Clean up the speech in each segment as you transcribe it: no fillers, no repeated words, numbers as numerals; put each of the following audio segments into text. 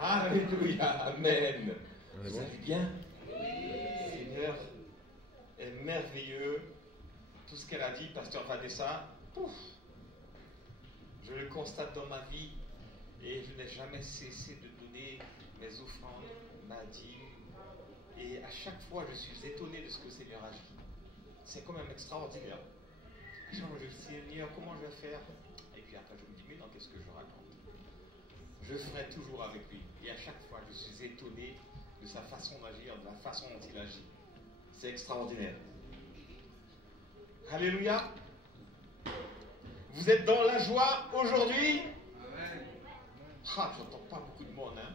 Alléluia, Amen. Vous allez bien? Le Seigneur est merveilleux. Tout ce qu'elle a dit, Pasteur Vanessa, pouf, je le constate dans ma vie et je n'ai jamais cessé de donner mes offrandes, ma dîme. Et à chaque fois, je suis étonné de ce que le Seigneur agit. C'est quand même extraordinaire. Je me dis, Seigneur, comment je vais faire? Et puis après, je me dis, mais non, qu'est-ce que je raconte? Je ferai toujours avec lui. Et à chaque fois, je suis étonné de sa façon d'agir, de la façon dont il agit. C'est extraordinaire. Alléluia. Vous êtes dans la joie aujourd'hui? Ah, j'entends pas beaucoup de monde, hein.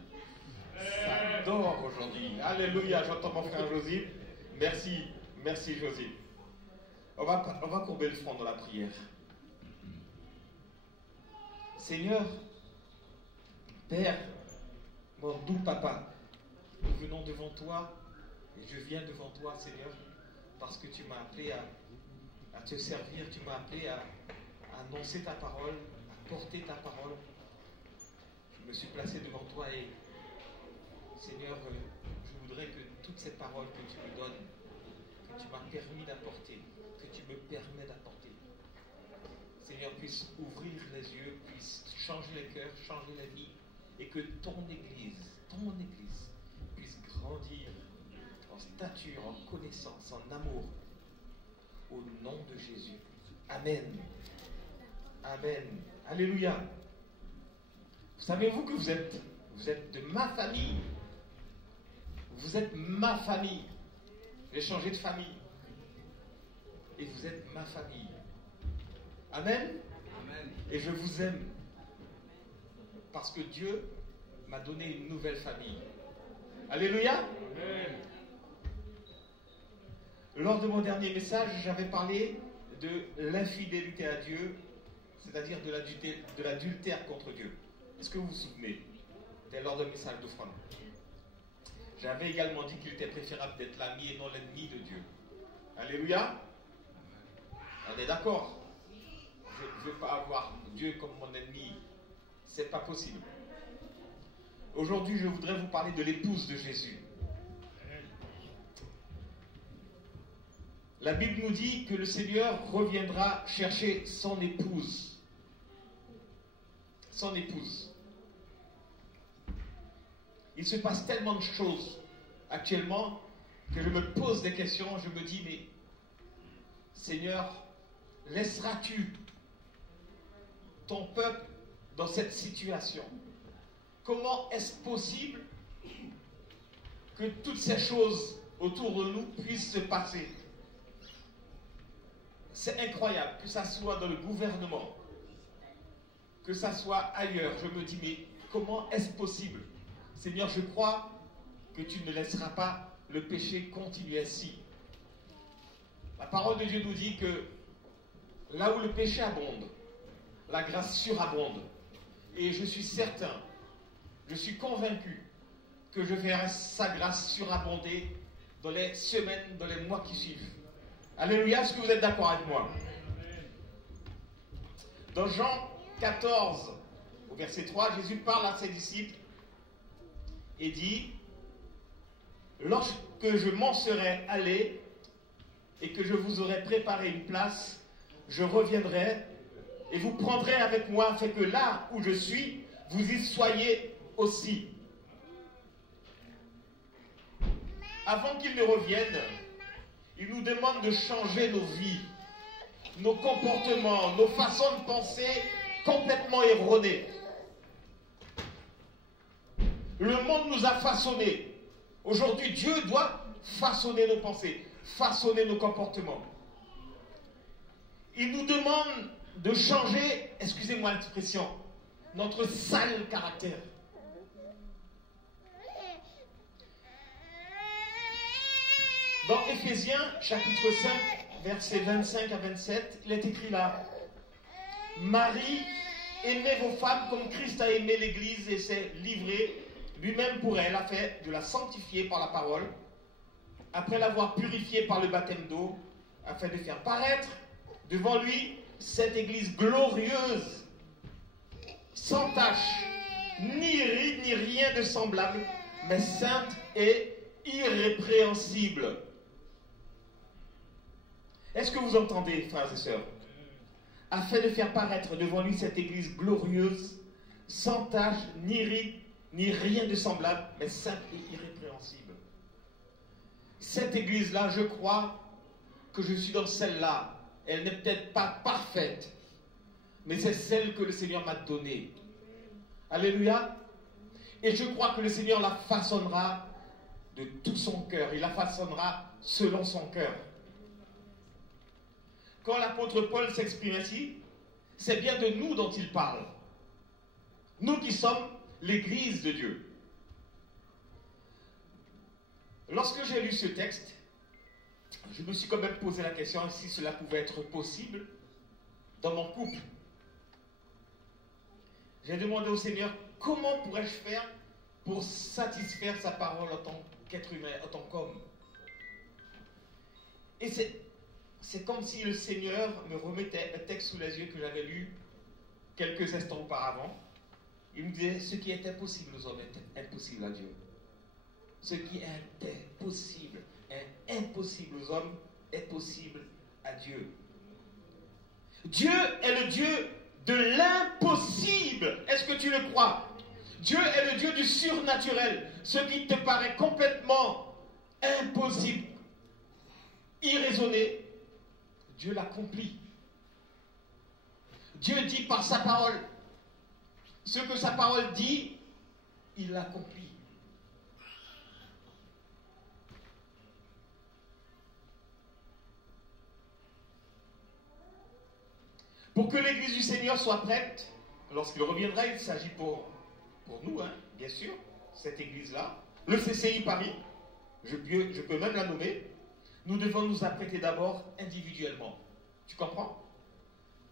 Ça dort aujourd'hui. Alléluia, j'entends mon frère Joseph. Merci, merci Joseph. On va courber le front dans la prière. Seigneur, Père, mon doux papa, nous venons devant toi, et je viens devant toi, Seigneur, parce que tu m'as appelé à te servir, tu m'as appelé à annoncer ta parole, à porter ta parole. Je me suis placé devant toi et, Seigneur, je voudrais que toutes ces paroles que tu me donnes, que tu m'as permis d'apporter, que tu me permets d'apporter, Seigneur, puisse ouvrir les yeux, puisse changer les cœurs, changer la vie, et que ton Église puisse grandir en stature, en connaissance, en amour, au nom de Jésus. Amen. Amen. Alléluia. Savez-vous que vous êtes de ma famille? Vous êtes ma famille. J'ai changé de famille. Et vous êtes ma famille. Amen. Amen. Et je vous aime. Parce que Dieu m'a donné une nouvelle famille. Alléluia. Amen. Lors de mon dernier message, j'avais parlé de l'infidélité à Dieu, c'est-à-dire de l'adultère contre Dieu. Est-ce que vous vous souvenez? C'était lors d'un message d'offrande. J'avais également dit qu'il était préférable d'être l'ami et non l'ennemi de Dieu. Alléluia. On est d'accord? Je ne veux pas avoir Dieu comme mon ennemi. C'est pas possible. Aujourd'hui, je voudrais vous parler de l'épouse de Jésus. La Bible nous dit que le Seigneur reviendra chercher son épouse. Son épouse. Il se passe tellement de choses actuellement que je me pose des questions. Je me dis, mais Seigneur, laisseras-tu ton peuple dans cette situation? Comment est-ce possible que toutes ces choses autour de nous puissent se passer? C'est incroyable, que ça soit dans le gouvernement, que ça soit ailleurs. Je me dis, mais comment est-ce possible? Seigneur, je crois que tu ne laisseras pas le péché continuer ainsi. La parole de Dieu nous dit que là où le péché abonde, la grâce surabonde. Et je suis certain, je suis convaincu que je verrai sa grâce surabonder dans les semaines, dans les mois qui suivent. Alléluia, est-ce que vous êtes d'accord avec moi? Dans Jean 14, au verset 3, Jésus parle à ses disciples et dit, lorsque je m'en serai allé et que je vous aurai préparé une place, je reviendrai et vous prendrez avec moi, afin que là où je suis, vous y soyez aussi. Avant qu'il ne revienne, il nous demande de changer nos vies, nos comportements, nos façons de penser complètement erronées. Le monde nous a façonnés. Aujourd'hui, Dieu doit façonner nos pensées, façonner nos comportements. Il nous demande de changer, excusez-moi l'expression, notre sale caractère. Dans Éphésiens, chapitre 5, versets 25 à 27, il est écrit là, « Marie, aimez vos femmes comme Christ a aimé l'Église et s'est livré lui-même pour elle, afin de la sanctifier par la parole, après l'avoir purifiée par le baptême d'eau, afin de faire paraître devant lui cette Église glorieuse, sans tache ni ride, ni rien de semblable, mais sainte et irrépréhensible. Est-ce que vous entendez, frères et sœurs? Afin de faire paraître devant lui cette église glorieuse, sans tache, ni ride, ni rien de semblable, mais sainte et irrépréhensible. Cette église-là, je crois que je suis dans celle-là. Elle n'est peut-être pas parfaite, mais c'est celle que le Seigneur m'a donnée. Alléluia. Et je crois que le Seigneur la façonnera de tout son cœur. Il la façonnera selon son cœur. Quand l'apôtre Paul s'exprime ainsi, c'est bien de nous dont il parle. Nous qui sommes l'Église de Dieu. Lorsque j'ai lu ce texte, je me suis quand même posé la question si cela pouvait être possible dans mon couple. J'ai demandé au Seigneur, comment pourrais-je faire pour satisfaire sa parole en tant qu'être humain, en tant qu'homme? Et c'est comme si le Seigneur me remettait un texte sous les yeux que j'avais lu quelques instants auparavant. Il me disait, ce qui était possible aux hommes est impossible à Dieu. Ce qui était possible est impossible aux hommes est possible à Dieu. Dieu est le Dieu de l'impossible. Est-ce que tu le crois? Dieu est le Dieu du surnaturel. Ce qui te paraît complètement impossible, irraisonné, Dieu l'accomplit. Dieu dit par sa parole. Ce que sa parole dit, il l'accomplit. Pour que l'Église du Seigneur soit prête, lorsqu'il reviendra, il s'agit pour nous, bien sûr, cette Église-là, le CCI Paris, je peux même la nommer, nous devons nous apprêter d'abord individuellement. Tu comprends?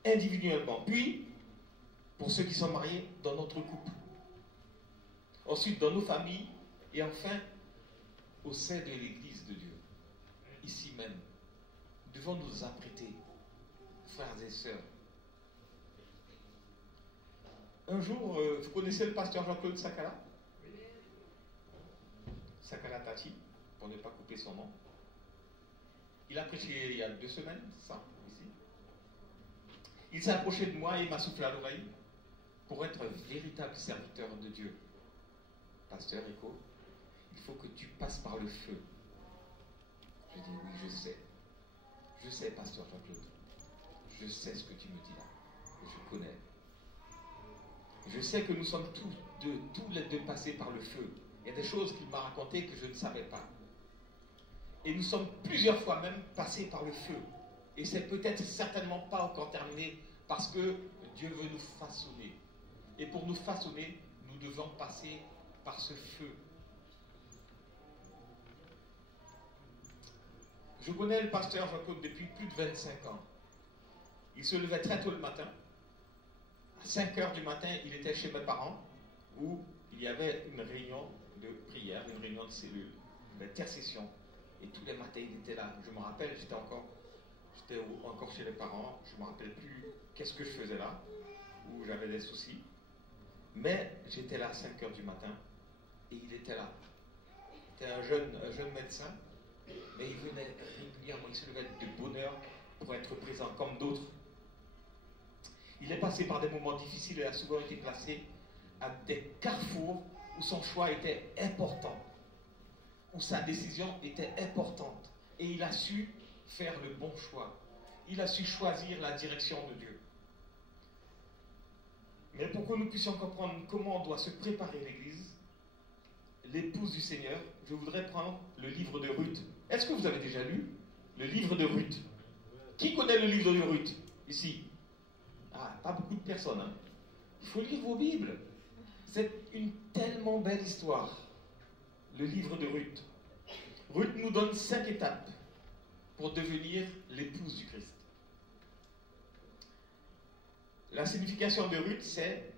Individuellement. Puis, pour ceux qui sont mariés, dans notre couple. Ensuite, dans nos familles. Et enfin, au sein de l'Église de Dieu. Ici même. Nous devons nous apprêter, frères et sœurs. Un jour, vous connaissez le pasteur Jean-Claude Sakala? Sakala Tati, pour ne pas couper son nom. Il a prêché il y a 2 semaines, ça, ici. Il s'est approché de moi et m'a soufflé à l'oreille pour être un véritable serviteur de Dieu. Pasteur Rico, il faut que tu passes par le feu. Je dis oui, je sais. Je sais, pasteur Jean-Claude. Je sais ce que tu me dis là. Je connais. Je sais que nous sommes tous les deux passés par le feu. Il y a des choses qu'il m'a racontées que je ne savais pas. Et nous sommes plusieurs fois même passés par le feu. Et c'est peut-être certainement pas encore terminé parce que Dieu veut nous façonner. Et pour nous façonner, nous devons passer par ce feu. Je connais le pasteur Jean-Claude depuis plus de 25 ans. Il se levait très tôt le matin. À 5 heures du matin, il était chez mes parents où il y avait une réunion de prière, une réunion de cellule, d'intercession. Et tous les matins, il était là. Je me rappelle, j'étais encore chez les parents. Je ne me rappelle plus qu'est-ce que je faisais là, où j'avais des soucis. Mais j'étais là à 5 heures du matin et il était là. C'était un jeune médecin, mais il venait régulièrement, il se levait de bonne heure pour être présent comme d'autres. Il est passé par des moments difficiles et a souvent été placé à des carrefours où son choix était important, où sa décision était importante. Et il a su faire le bon choix. Il a su choisir la direction de Dieu. Mais pour que nous puissions comprendre comment on doit se préparer l'Église, l'épouse du Seigneur, je voudrais prendre le livre de Ruth. Est-ce que vous avez déjà lu le livre de Ruth? Qui connaît le livre de Ruth ici? Ah, pas beaucoup de personnes. Il faut lire vos Bibles. C'est une tellement belle histoire. Le livre de Ruth. Ruth nous donne 5 étapes pour devenir l'épouse du Christ. La signification de Ruth, c'est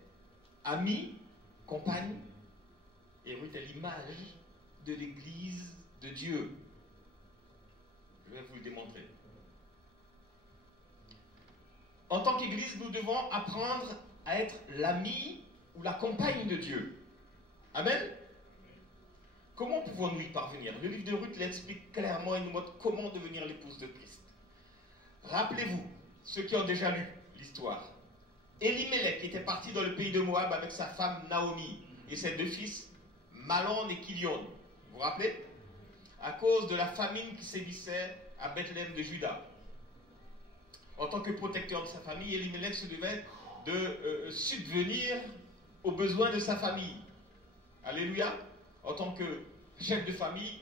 amie, compagne. Et Ruth est l'image de l'Église de Dieu. Je vais vous le démontrer. En tant qu'Église, nous devons apprendre à être l'ami ou la compagne de Dieu. Amen. Comment pouvons-nous y parvenir? Le livre de Ruth l'explique clairement et nous montre comment devenir l'épouse de Christ. Rappelez-vous, ceux qui ont déjà lu l'histoire, Elimelech était parti dans le pays de Moab avec sa femme Naomi et ses deux fils, Malon et Kilion. Vous vous rappelez? À cause de la famine qui sévissait à Bethléem de Juda. En tant que protecteur de sa famille, Elimelech se devait de subvenir aux besoins de sa famille. Alléluia. En tant que chef de famille,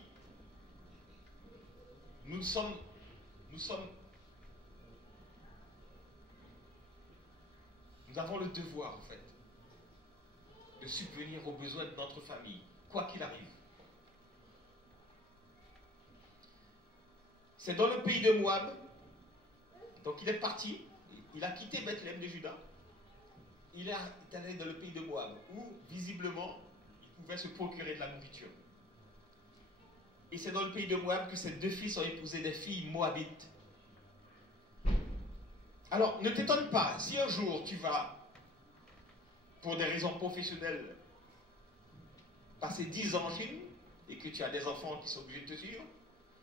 nous avons le devoir, en fait, de subvenir aux besoins de notre famille, quoi qu'il arrive. C'est dans le pays de Moab. Donc il est parti, il a quitté Bethléem de Juda. Il est allé dans le pays de Moab, où, visiblement, il pouvait se procurer de la nourriture. Et c'est dans le pays de Moab que ses deux fils ont épousé des filles moabites. Alors, ne t'étonne pas, si un jour tu vas, pour des raisons professionnelles, passer 10 ans en Chine, et que tu as des enfants qui sont obligés de te suivre,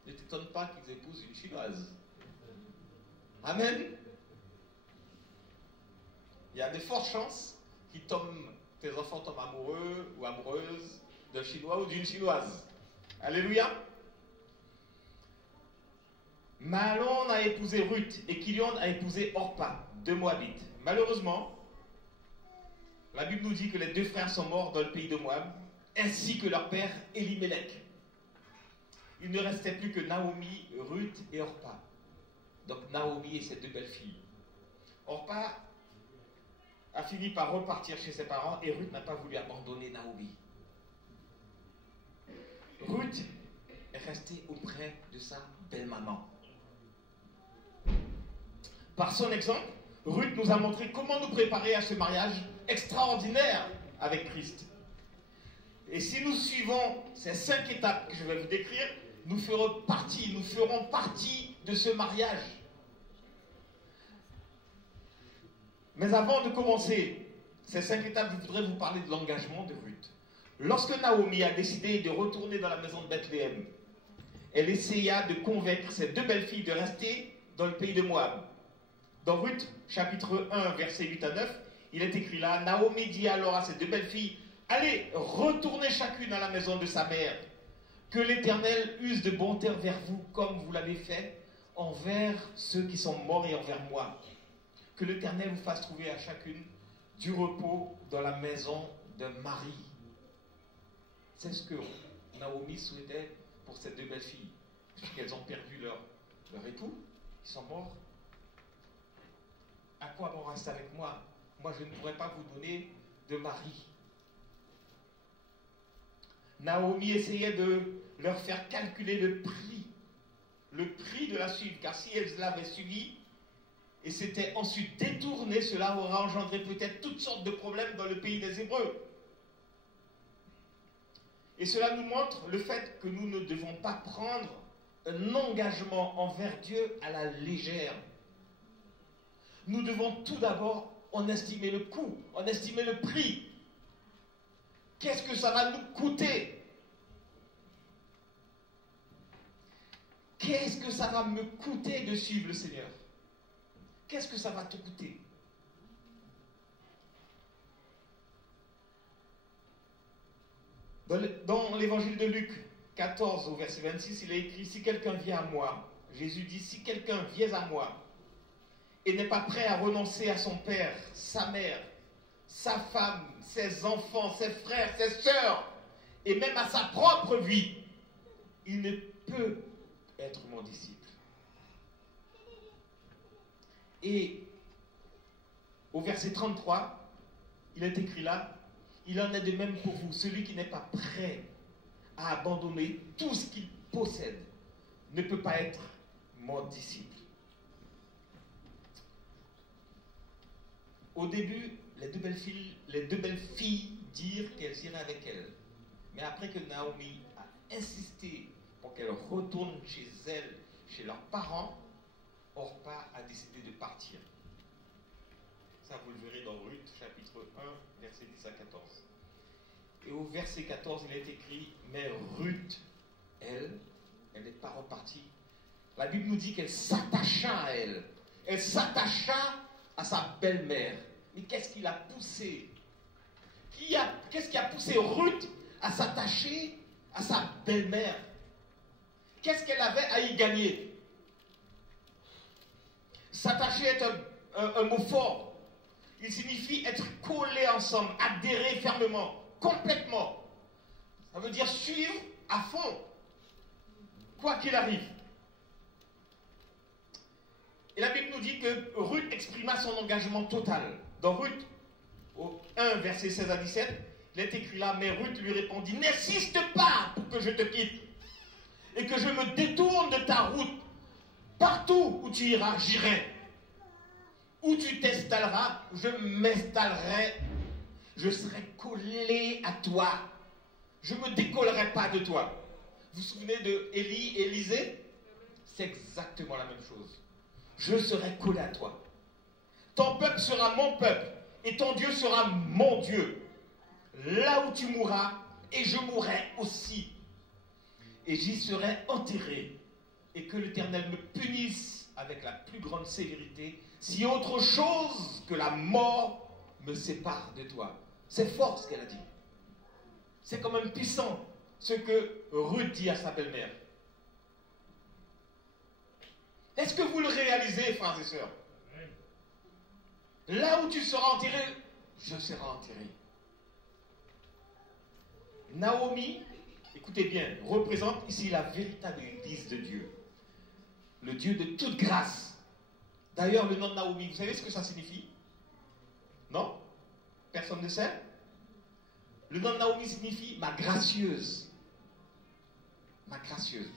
ne t'étonne pas qu'ils épousent une Chinoise. Amen. Il y a de fortes chances que tes enfants tombent amoureux ou amoureuses d'un Chinois ou d'une Chinoise. Alléluia. Malon a épousé Ruth et Kilion a épousé Orpa, deux Moabites. Malheureusement, la Bible nous dit que les deux frères sont morts dans le pays de Moab, ainsi que leur père Elimelech. Il ne restait plus que Naomi, Ruth et Orpa. Donc Naomi et ses deux belles filles. Orpa a fini par repartir chez ses parents et Ruth n'a pas voulu abandonner Naomi. Ruth est restée auprès de sa belle-maman. Par son exemple, Ruth nous a montré comment nous préparer à ce mariage extraordinaire avec Christ. Et si nous suivons ces 5 étapes que je vais vous décrire, nous ferons partie de ce mariage. Mais avant de commencer ces 5 étapes, je voudrais vous parler de l'engagement de Ruth. Lorsque Naomi a décidé de retourner dans la maison de Bethléem, elle essaya de convaincre ses deux belles-filles de rester dans le pays de Moab. Dans Ruth, chapitre 1, versets 8 à 9, il est écrit là, Naomi dit alors à ses deux belles-filles, allez, retournez chacune à la maison de sa mère, que l'Éternel use de bonté envers vous, comme vous l'avez fait envers ceux qui sont morts et envers moi. Que l'Éternel vous fasse trouver à chacune du repos dans la maison de Marie. C'est ce que Naomi souhaitait pour ces deux belles filles, puisqu'elles ont perdu leur époux, ils sont morts. À quoi bon rester avec moi? Moi, je ne pourrais pas vous donner de mari. Naomi essayait de leur faire calculer le prix de la suivre, car si elles l'avaient suivi et s'étaient ensuite détournées, cela aurait engendré peut-être toutes sortes de problèmes dans le pays des Hébreux. Et cela nous montre le fait que nous ne devons pas prendre un engagement envers Dieu à la légère. Nous devons tout d'abord en estimer le coût, en estimer le prix. Qu'est-ce que ça va nous coûter? Qu'est-ce que ça va me coûter de suivre le Seigneur? Qu'est-ce que ça va te coûter? Dans l'évangile de Luc 14 au verset 26, il est écrit, si quelqu'un vient à moi, Jésus dit, si quelqu'un vient à moi et n'est pas prêt à renoncer à son père, sa mère, sa femme, ses enfants, ses frères, ses sœurs, et même à sa propre vie, il ne peut être mon disciple. Et au verset 33, il est écrit là, il en est de même pour vous, celui qui n'est pas prêt à abandonner tout ce qu'il possède ne peut pas être mon disciple. Au début, les deux belles filles dirent qu'elles iraient avec elle. Mais après que Naomi a insisté pour qu'elles retournent chez elles, chez leurs parents, Orpa a décidé de partir. Ça, vous le verrez dans Ruth, chapitre 1, verset 10 à 14. Et au verset 14, il est écrit, mais Ruth, elle n'est pas repartie. La Bible nous dit qu'elle s'attacha à elle. Elle s'attacha à sa belle-mère. Mais qu'est-ce qui l'a poussé? Qu'est-ce qui a poussé Ruth à s'attacher à sa belle-mère? Qu'est-ce qu'elle avait à y gagner? S'attacher est un mot fort. Il signifie être collé ensemble, adhérer fermement, complètement. Ça veut dire suivre à fond, quoi qu'il arrive. Et la Bible nous dit que Ruth exprima son engagement total. Dans Ruth, au 1, verset 16 à 17, il est écrit là, mais Ruth lui répondit, n'insiste pas pour que je te quitte et que je me détourne de ta route. Partout où tu iras, j'irai. Où tu t'installeras, je m'installerai. Je serai collé à toi. Je ne me décollerai pas de toi. Vous vous souvenez de Élisée? C'est exactement la même chose. Je serai collé à toi. Ton peuple sera mon peuple et ton Dieu sera mon Dieu. Là où tu mourras, et je mourrai aussi. Et j'y serai enterré. Et que l'Éternel me punisse avec la plus grande sévérité si autre chose que la mort me sépare de toi. C'est fort ce qu'elle a dit. C'est quand même puissant ce que Ruth dit à sa belle-mère. Est-ce que vous le réalisez, frères et sœurs? Là où tu seras enterré, je serai enterré. Naomi, écoutez bien, représente ici la véritable Église de Dieu. Le Dieu de toute grâce. D'ailleurs, le nom de Naomi, vous savez ce que ça signifie? Non? Personne ne sait? Le nom de Naomi signifie ma gracieuse. Ma gracieuse.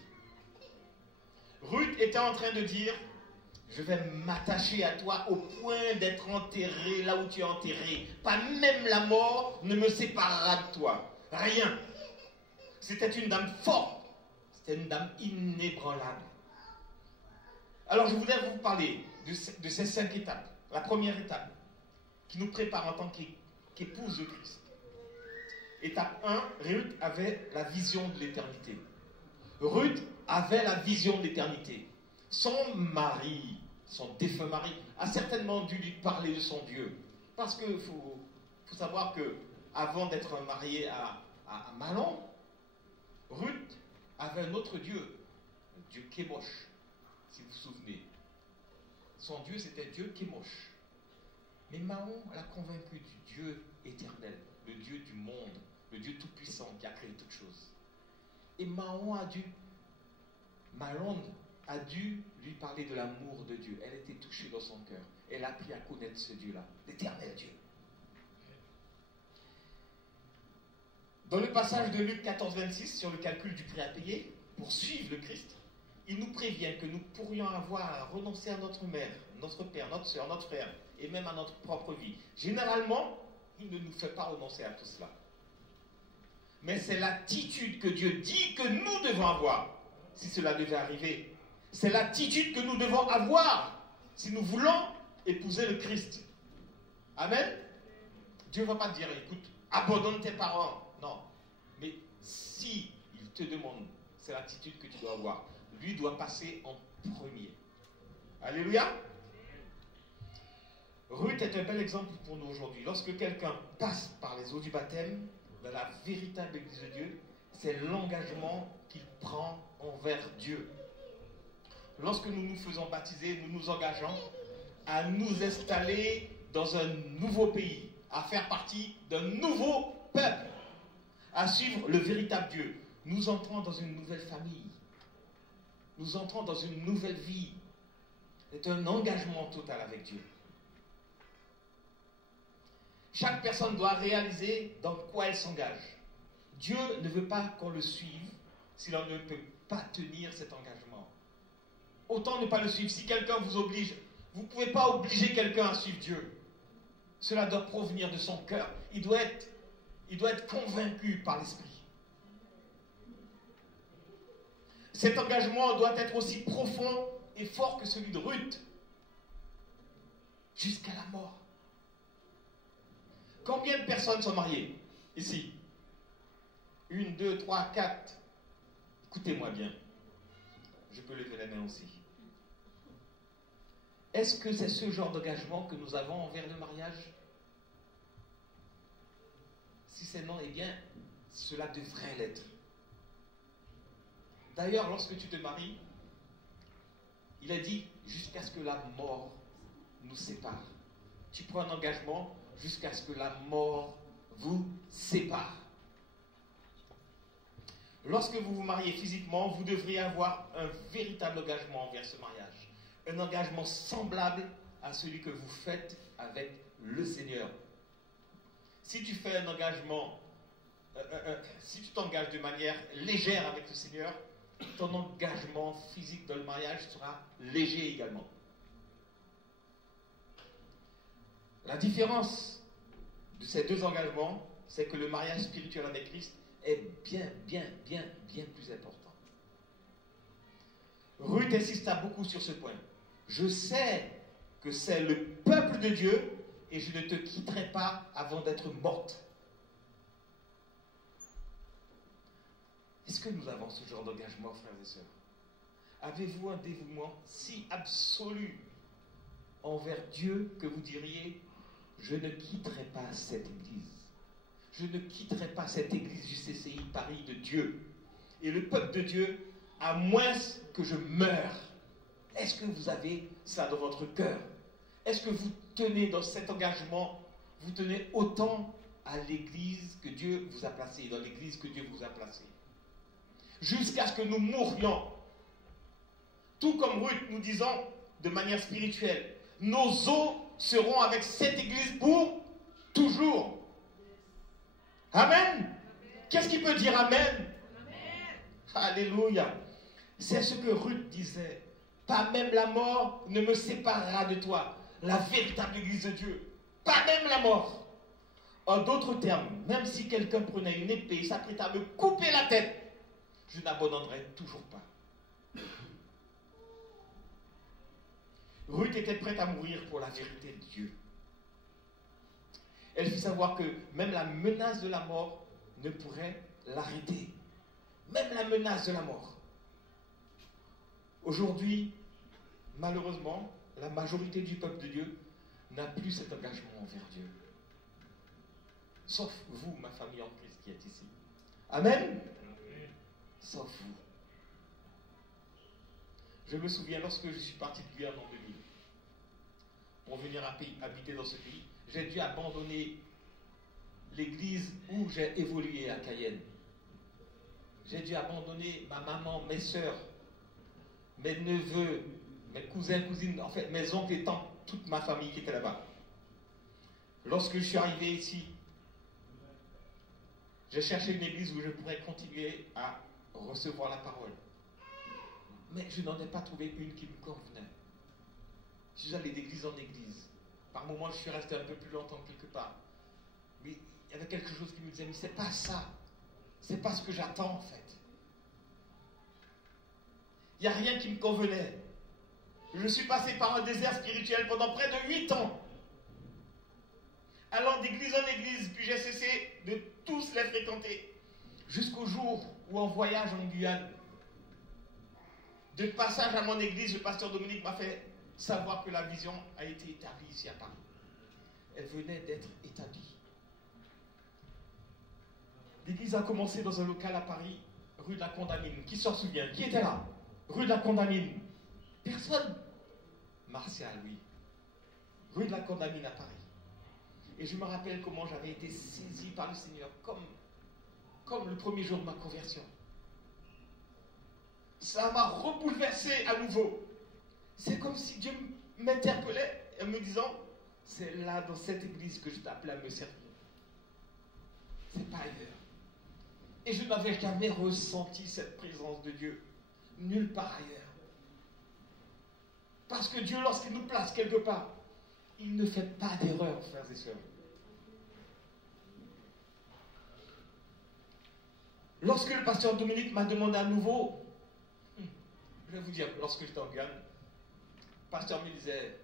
Ruth était en train de dire, je vais m'attacher à toi au point d'être enterré là où tu es enterré. Pas même la mort ne me séparera de toi. Rien. C'était une dame forte. C'était une dame inébranlable. Alors je voudrais vous parler de ces 5 étapes. La première étape, qui nous prépare en tant qu'épouse de Christ. Étape 1, Ruth avait la vision de l'éternité. Ruth avait la vision de l'éternité. Son mari, son défunt mari, a certainement dû lui parler de son Dieu. Parce qu'il faut savoir que avant d'être mariée à Mahlon, Ruth avait un autre Dieu, le Dieu Kémosh, si vous vous souvenez. Son Dieu, c'était Dieu Kémosh. Mais Mahlon l'a convaincu du Dieu éternel, le Dieu du monde, le Dieu tout-puissant qui a créé toutes choses. Et Mahlon a dû lui parler de l'amour de Dieu. Elle était touchée dans son cœur. Elle a appris à connaître ce Dieu-là, l'éternel Dieu. Dans le passage de Luc 14, 26, sur le calcul du prix à payer, pour suivre le Christ, il nous prévient que nous pourrions avoir à renoncer à notre mère, notre père, notre soeur, notre frère, et même à notre propre vie. Généralement, il ne nous fait pas renoncer à tout cela. Mais c'est l'attitude que Dieu dit que nous devons avoir, si cela devait arriver. C'est l'attitude que nous devons avoir, si nous voulons épouser le Christ. Amen. Dieu ne va pas te dire, écoute, abandonne tes parents. Non. Mais si il te demande, c'est l'attitude que tu dois avoir. Lui doit passer en premier. Alléluia. Ruth est un bel exemple pour nous aujourd'hui. Lorsque quelqu'un passe par les eaux du baptême, dans la véritable Église de Dieu, c'est l'engagement qu'il prend envers Dieu. Lorsque nous nous faisons baptiser, nous nous engageons à nous installer dans un nouveau pays, à faire partie d'un nouveau peuple, à suivre le véritable Dieu. Nous entrons dans une nouvelle famille. Nous entrons dans une nouvelle vie. C'est un engagement total avec Dieu. Chaque personne doit réaliser dans quoi elle s'engage. Dieu ne veut pas qu'on le suive si l'on ne peut pas tenir cet engagement. Autant ne pas le suivre. Si quelqu'un vous oblige, vous ne pouvez pas obliger quelqu'un à suivre Dieu. Cela doit provenir de son cœur. Il doit être convaincu par l'Esprit. Cet engagement doit être aussi profond et fort que celui de Ruth, jusqu'à la mort. Combien de personnes sont mariées ici? 1, 2, 3, 4. Écoutez-moi bien. Je peux lever la main aussi. Est-ce que c'est ce genre d'engagement que nous avons envers le mariage? Si c'est non, eh bien, cela devrait l'être. D'ailleurs, lorsque tu te maries, il a dit jusqu'à ce que la mort nous sépare. Tu prends un engagement jusqu'à ce que la mort vous sépare. Lorsque vous vous mariez physiquement, vous devriez avoir un véritable engagement envers ce mariage. Un engagement semblable à celui que vous faites avec le Seigneur. Si tu fais un engagement, si tu t'engages de manière légère avec le Seigneur, ton engagement physique dans le mariage sera léger également. La différence de ces deux engagements, c'est que le mariage spirituel avec Christ est bien plus important. Ruth insista beaucoup sur ce point. Je sais que c'est le peuple de Dieu et je ne te quitterai pas avant d'être morte. Est-ce que nous avons ce genre d'engagement, frères et sœurs? Avez-vous un dévouement si absolu envers Dieu que vous diriez « Je ne quitterai pas cette église. Je ne quitterai pas cette église du CCI Paris de Dieu. Et le peuple de Dieu, à moins que je meure. » Est-ce que vous avez ça dans votre cœur? Est-ce que vous tenez dans cet engagement, vous tenez autant à l'église que Dieu vous a placée, dans l'église que Dieu vous a placée? Jusqu'à ce que nous mourions. Tout comme Ruth, nous disons de manière spirituelle, nos os seront avec cette église pour toujours. Amen. Qu'est-ce qui peut dire Amen? Alléluia. C'est ce que Ruth disait. Pas même la mort ne me séparera de toi. La véritable église de Dieu. Pas même la mort. En d'autres termes, même si quelqu'un prenait une épée et s'apprêtait à me couper la tête, je n'abandonnerai toujours pas. Ruth était prête à mourir pour la vérité de Dieu. Elle fit savoir que même la menace de la mort ne pourrait l'arrêter. Même la menace de la mort. Aujourd'hui, malheureusement, la majorité du peuple de Dieu n'a plus cet engagement envers Dieu. Sauf vous, ma famille en Christ qui êtes ici. Amen. Sauf vous. Je me souviens lorsque je suis parti de Guyane en 2000 pour venir habiter dans ce pays, j'ai dû abandonner l'église où j'ai évolué à Cayenne. J'ai dû abandonner ma maman, mes soeurs, mes neveux, mes cousins, cousines, en fait mes oncles et tantes, toute ma famille qui était là-bas. Lorsque je suis arrivé ici, j'ai cherché une église où je pourrais continuer à recevoir la parole. Mais je n'en ai pas trouvé une qui me convenait. Je suis allé d'église en église. Par moments, je suis resté un peu plus longtemps quelque part. Mais il y avait quelque chose qui me disait, mais c'est pas ça. C'est pas ce que j'attends en fait. Il n'y a rien qui me convenait. Je suis passé par un désert spirituel pendant près de 8 ans. Allant d'église en église, puis j'ai cessé de tous les fréquenter. Jusqu'au jour où en voyage en Guyane, de passage à mon église, le pasteur Dominique m'a fait savoir que la vision a été établie ici à Paris. Elle venait d'être établie. L'église a commencé dans un local à Paris, rue de la Condamine. Qui s'en souvient? Qui était là? Rue de la Condamine. Personne? Martial, oui. Rue de la Condamine à Paris. Et je me rappelle comment j'avais été saisi par le Seigneur, comme le premier jour de ma conversion. Ça m'a rebouleversé à nouveau. C'est comme si Dieu m'interpellait en me disant, c'est là dans cette église que je t'appelle à me servir. C'est pas ailleurs. Et je n'avais jamais ressenti cette présence de Dieu nulle part ailleurs. Parce que Dieu, lorsqu'il nous place quelque part, il ne fait pas d'erreur, frères et sœurs. Lorsque le pasteur Dominique m'a demandé à nouveau, je vais vous dire, lorsque j'étais en Guyane, le pasteur me disait,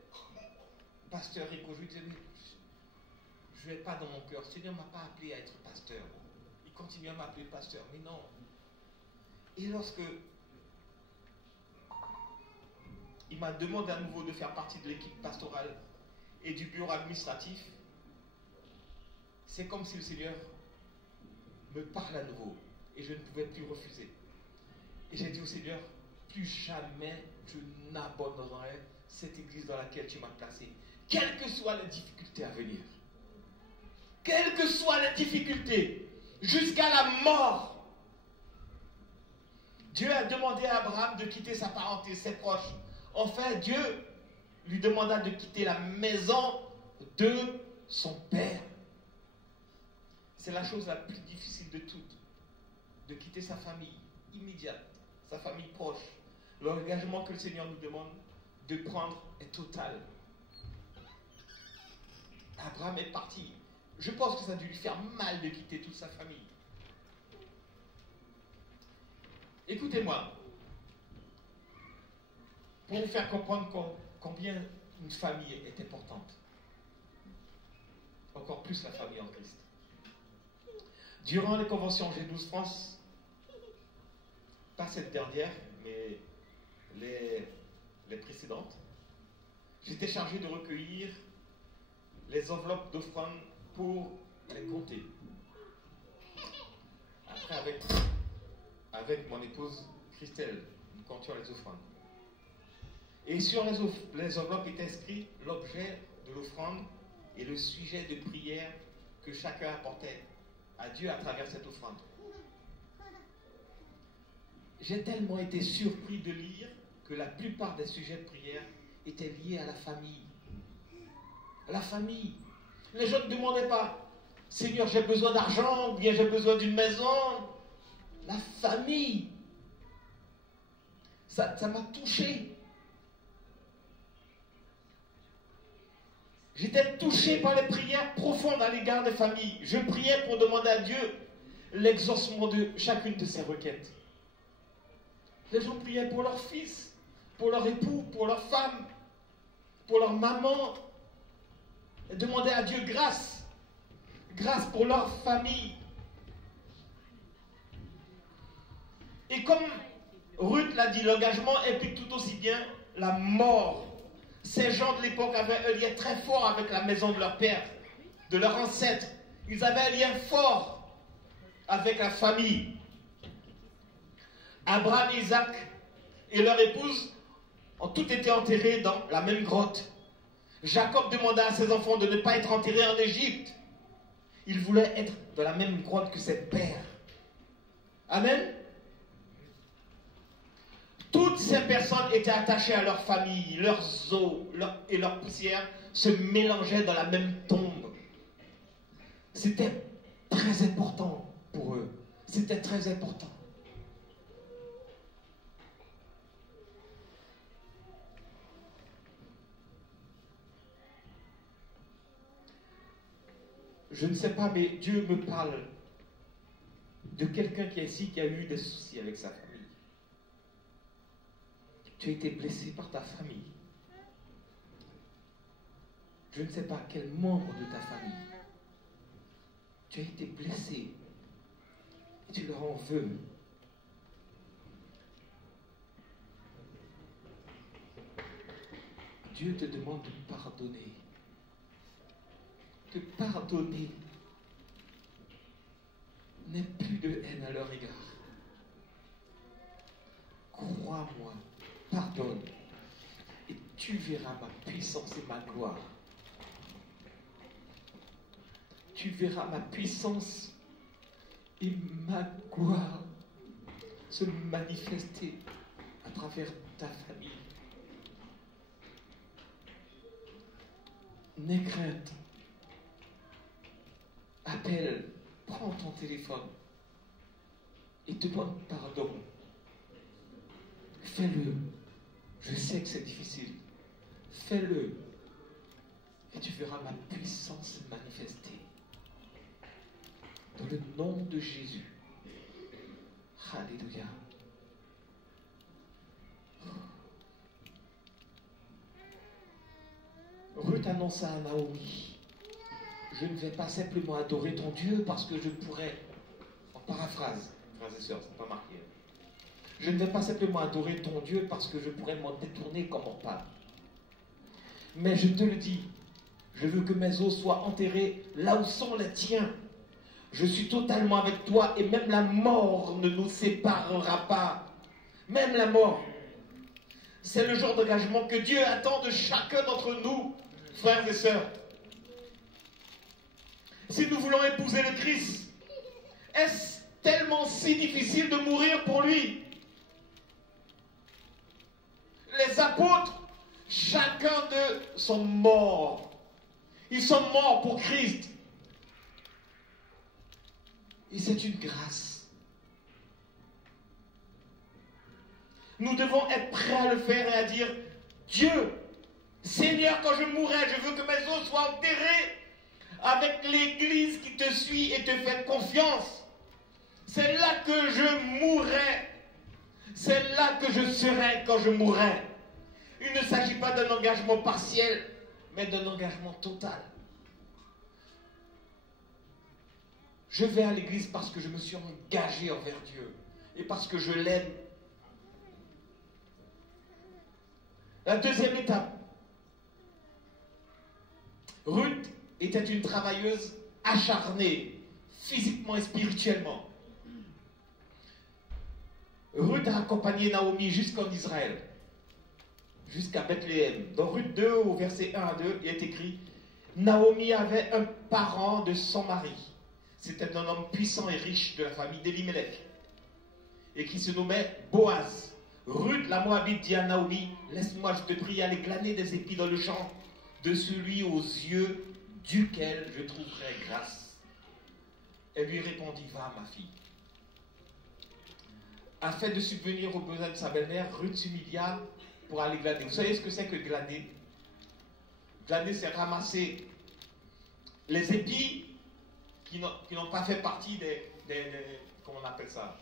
pasteur Rico, je je n'ai pas dans mon cœur. Le Seigneur ne m'a pas appelé à être pasteur. Il continue à m'appeler pasteur, mais non. Et lorsque il m'a demandé à nouveau de faire partie de l'équipe pastorale et du bureau administratif, c'est comme si le Seigneur me parle à nouveau et je ne pouvais plus refuser. Et j'ai dit au Seigneur, plus jamais je n'abandonnerai cette église dans laquelle tu m'as placé, quelles que soient les difficultés à venir. Quelles que soient les difficultés, jusqu'à la mort. Dieu a demandé à Abraham de quitter sa parenté, ses proches. Enfin, Dieu lui demanda de quitter la maison de son père. C'est la chose la plus difficile de toutes, de quitter sa famille immédiate, sa famille proche. L'engagement que le Seigneur nous demande de prendre est total. Abraham est parti. Je pense que ça a dû lui faire mal de quitter toute sa famille. Écoutez-moi, pour vous faire comprendre combien une famille est importante, encore plus la famille en Christ. Durant les conventions G12 France, pas cette dernière, mais les précédentes, j'étais chargé de recueillir les enveloppes d'offrandes pour les compter. Après, avec mon épouse Christelle, nous comptions les offrandes. Et sur les enveloppes était inscrit l'objet de l'offrande et le sujet de prière que chacun apportait à Dieu à travers cette offrande. J'ai tellement été surpris de lire que la plupart des sujets de prière étaient liés à la famille. La famille. Les gens ne demandaient pas, Seigneur, j'ai besoin d'argent, ou bien j'ai besoin d'une maison. La famille. Ça m'a touché. J'étais touché par les prières profondes à l'égard des familles. Je priais pour demander à Dieu l'exaucement de chacune de ses requêtes. Les gens priaient pour leur fils, pour leur époux, pour leur femme, pour leur maman. Et demandaient à Dieu grâce. Grâce pour leur famille. Et comme Ruth l'a dit, l'engagement implique tout aussi bien la mort. Ces gens de l'époque avaient un lien très fort avec la maison de leur père, de leur ancêtre. Ils avaient un lien fort avec la famille. Abraham, Isaac et leur épouse ont tous été enterrés dans la même grotte. Jacob demanda à ses enfants de ne pas être enterrés en Égypte. Il voulait être dans la même grotte que ses pères. Amen. Toutes ces personnes étaient attachées à leur famille, leurs os et leur poussière se mélangeaient dans la même tombe. C'était très important pour eux. C'était très important. Je ne sais pas, mais Dieu me parle de quelqu'un qui est ici, qui a eu des soucis avec sa famille. Tu as été blessé par ta famille. Je ne sais pas quel membre de ta famille. Tu as été blessé. Et tu leur en veux. Dieu te demande de pardonner. De pardonner. N'aie plus de haine à leur égard. Crois-moi. Pardonne, et tu verras ma puissance et ma gloire. Tu verras ma puissance et ma gloire se manifester à travers ta famille. N'aie crainte. Appelle, prends ton téléphone et demande pardon. Fais-le. Je sais que c'est difficile. Fais-le. Et tu verras ma puissance se manifester. Dans le nom de Jésus. Alléluia. Ruth annonça à Naomi, je ne vais pas simplement adorer ton Dieu parce que je pourrais, en paraphrase, frères et sœurs, c'est pas marqué. Je ne vais pas simplement adorer ton Dieu parce que je pourrais m'en détourner comme on parle. Mais je te le dis, je veux que mes os soient enterrés là où sont les tiens. Je suis totalement avec toi et même la mort ne nous séparera pas. Même la mort. C'est le genre d'engagement que Dieu attend de chacun d'entre nous, frères et sœurs. Si nous voulons épouser le Christ, est-ce tellement si difficile de mourir pour lui? Les apôtres, chacun d'eux sont morts. Ils sont morts pour Christ. Et c'est une grâce. Nous devons être prêts à le faire et à dire, Dieu, Seigneur, quand je mourrai, je veux que mes os soient enterrés avec l'Église qui te suit et te fait confiance. C'est là que je mourrai. C'est là que je serai quand je mourrai. Il ne s'agit pas d'un engagement partiel, mais d'un engagement total. Je vais à l'église parce que je me suis engagé envers Dieu et parce que je l'aime. La deuxième étape. Ruth était une travailleuse acharnée, physiquement et spirituellement. Ruth a accompagné Naomi jusqu'en Israël, jusqu'à Bethléem. Dans Ruth 2, au verset 1 à 2, il est écrit « Naomi avait un parent de son mari. C'était un homme puissant et riche de la famille d'Elimelech, et qui se nommait Boaz. Ruth, la Moabite, dit à Naomi, « Laisse-moi, je te prie, aller glaner des épis dans le champ de celui aux yeux duquel je trouverai grâce. » Elle lui répondit, « Va, ma fille. » Afin de subvenir aux besoins de sa belle-mère, Ruth s'humilia pour aller glaner. Vous savez ce que c'est que glaner? Glaner, c'est ramasser les épis qui n'ont pas fait partie des comment on appelle ça,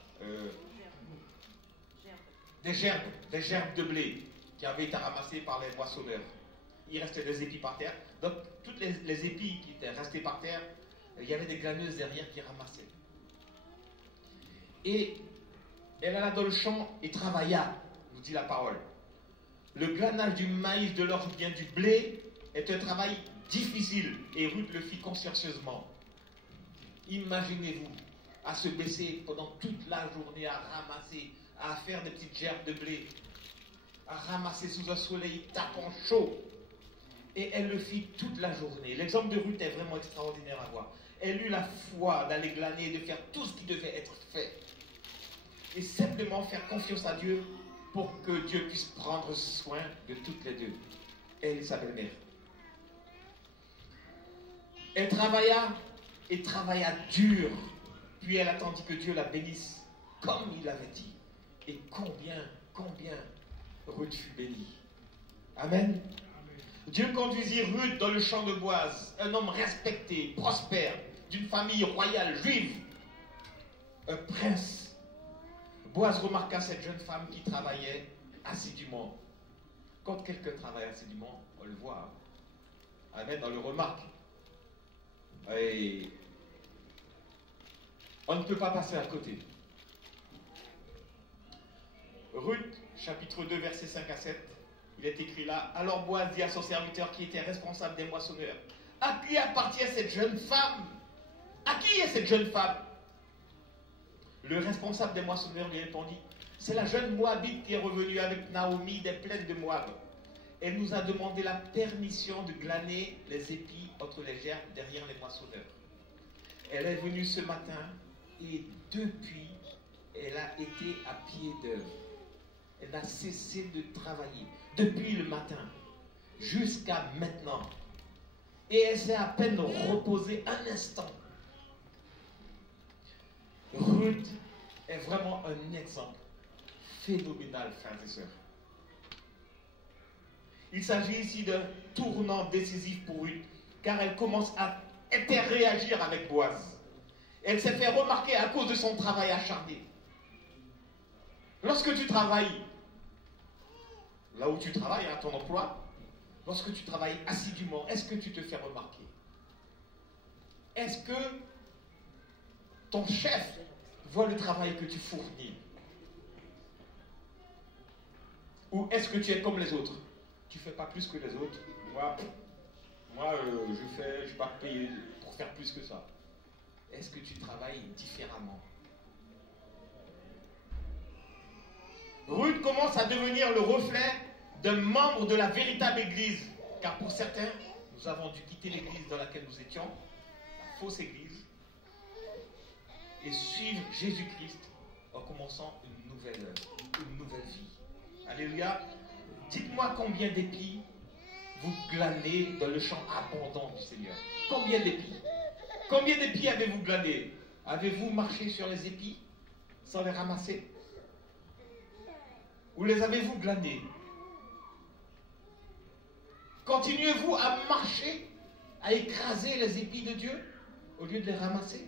des gerbes de blé qui avaient été ramassées par les moissonneurs. Il restait des épis par terre. Donc, toutes les épis qui étaient restés par terre, il y avait des glaneuses derrière qui ramassaient. Et elle alla dans le champ et travailla, nous dit la parole. Le glanage du maïs, de l'orge ou bien du blé est un travail difficile et Ruth le fit consciencieusement. Imaginez-vous à se baisser pendant toute la journée à ramasser, à faire des petites gerbes de blé, à ramasser sous un soleil tapant chaud. Et elle le fit toute la journée. L'exemple de Ruth est vraiment extraordinaire à voir. Elle eut la foi d'aller glaner et de faire tout ce qui devait être fait. Et simplement faire confiance à Dieu pour que Dieu puisse prendre soin de toutes les deux. Elle et sa belle-mère. Elle travailla et travailla dur. Puis elle attendit que Dieu la bénisse, comme il l'avait dit. Et combien Ruth fut bénie. Amen. Dieu conduisit Ruth dans le champ de Boaz, un homme respecté, prospère, d'une famille royale juive, un prince. Boaz remarqua cette jeune femme qui travaillait assidûment. Quand quelqu'un travaille assidûment, on le voit. Amen, on le remarque. Et on ne peut pas passer à côté. Ruth, chapitre 2, versets 5 à 7, il est écrit là, « Alors Boaz dit à son serviteur qui était responsable des moissonneurs, « À qui appartient cette jeune femme? À qui est cette jeune femme ?» Le responsable des moissonneurs lui répondit, « C'est la jeune Moabite qui est revenue avec Naomi des plaines de Moab. Elle nous a demandé la permission de glaner les épis entre les gerbes derrière les moissonneurs. Elle est venue ce matin et depuis, elle a été à pied d'œuvre. Elle n'a cessé de travailler depuis le matin jusqu'à maintenant. Et elle s'est à peine reposée un instant. » Ruth est vraiment un exemple phénoménal, frères et sœurs. Il s'agit ici d'un tournant décisif pour Ruth, car elle commence à interréagir avec Boaz. Elle s'est fait remarquer à cause de son travail acharné. Lorsque tu travailles, là où tu travailles, à ton emploi, lorsque tu travailles assidûment, est-ce que tu te fais remarquer? Est-ce que ton chef voit le travail que tu fournis? Ou est-ce que tu es comme les autres? Tu ne fais pas plus que les autres. Je ne suis pas payé pour faire plus que ça. Est-ce que tu travailles différemment? Ruth commence à devenir le reflet d'un membre de la véritable Église. Car pour certains, nous avons dû quitter l'Église dans laquelle nous étions, la fausse Église, et suivre Jésus-Christ en commençant une nouvelle vie. Alléluia. Dites-moi combien d'épis vous glanez dans le champ abondant du Seigneur. Combien d'épis? Combien d'épis avez-vous glané? Avez-vous marché sur les épis sans les ramasser? Ou les avez-vous glanés? Continuez-vous à marcher, à écraser les épis de Dieu au lieu de les ramasser?